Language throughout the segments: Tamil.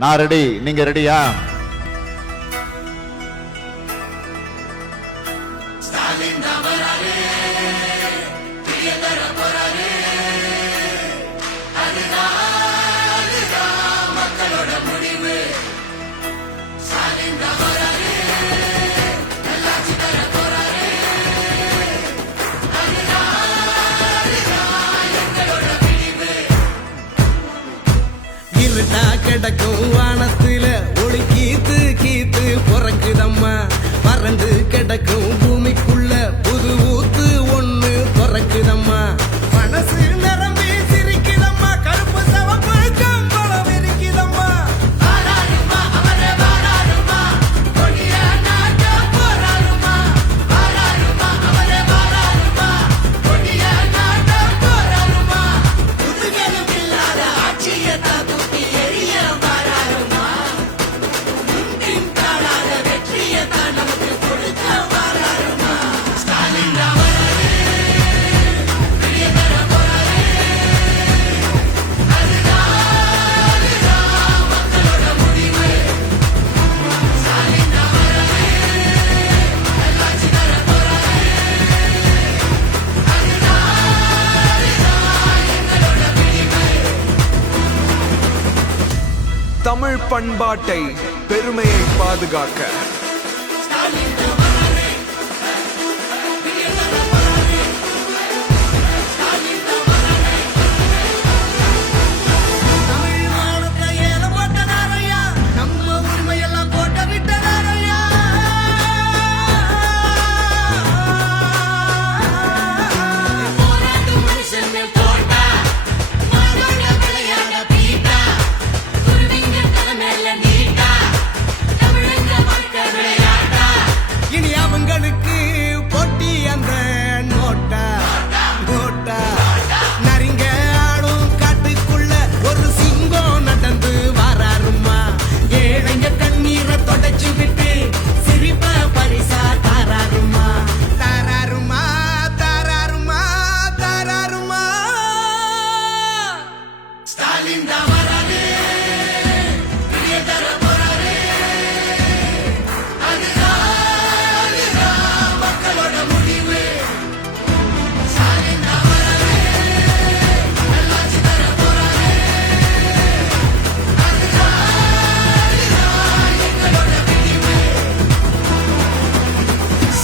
நான் ரெடி, நீங்க ரெடியா? கிடக்கும் வானத்துல ஒளி கீத்து கீத்து பிறக்குதம்மா. பறந்து கிடக்கும் பூமிக்குள்ள புது ஊத்து ஒண்ணு பிறக்குதம்மா. மனசு நிரம்பி சிரிக்குதம்மா. கருப்பு சவப்பு கம்பளம் இருக்குதம்மா. தமிழ் பண்பாட்டை பெருமையை பாதுகாக்க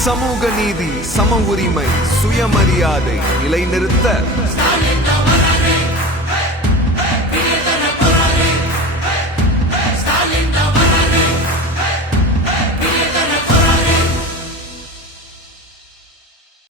சமூக நீதி, சம உரிமை, சுயமரியாதை நிலைநிறுத்த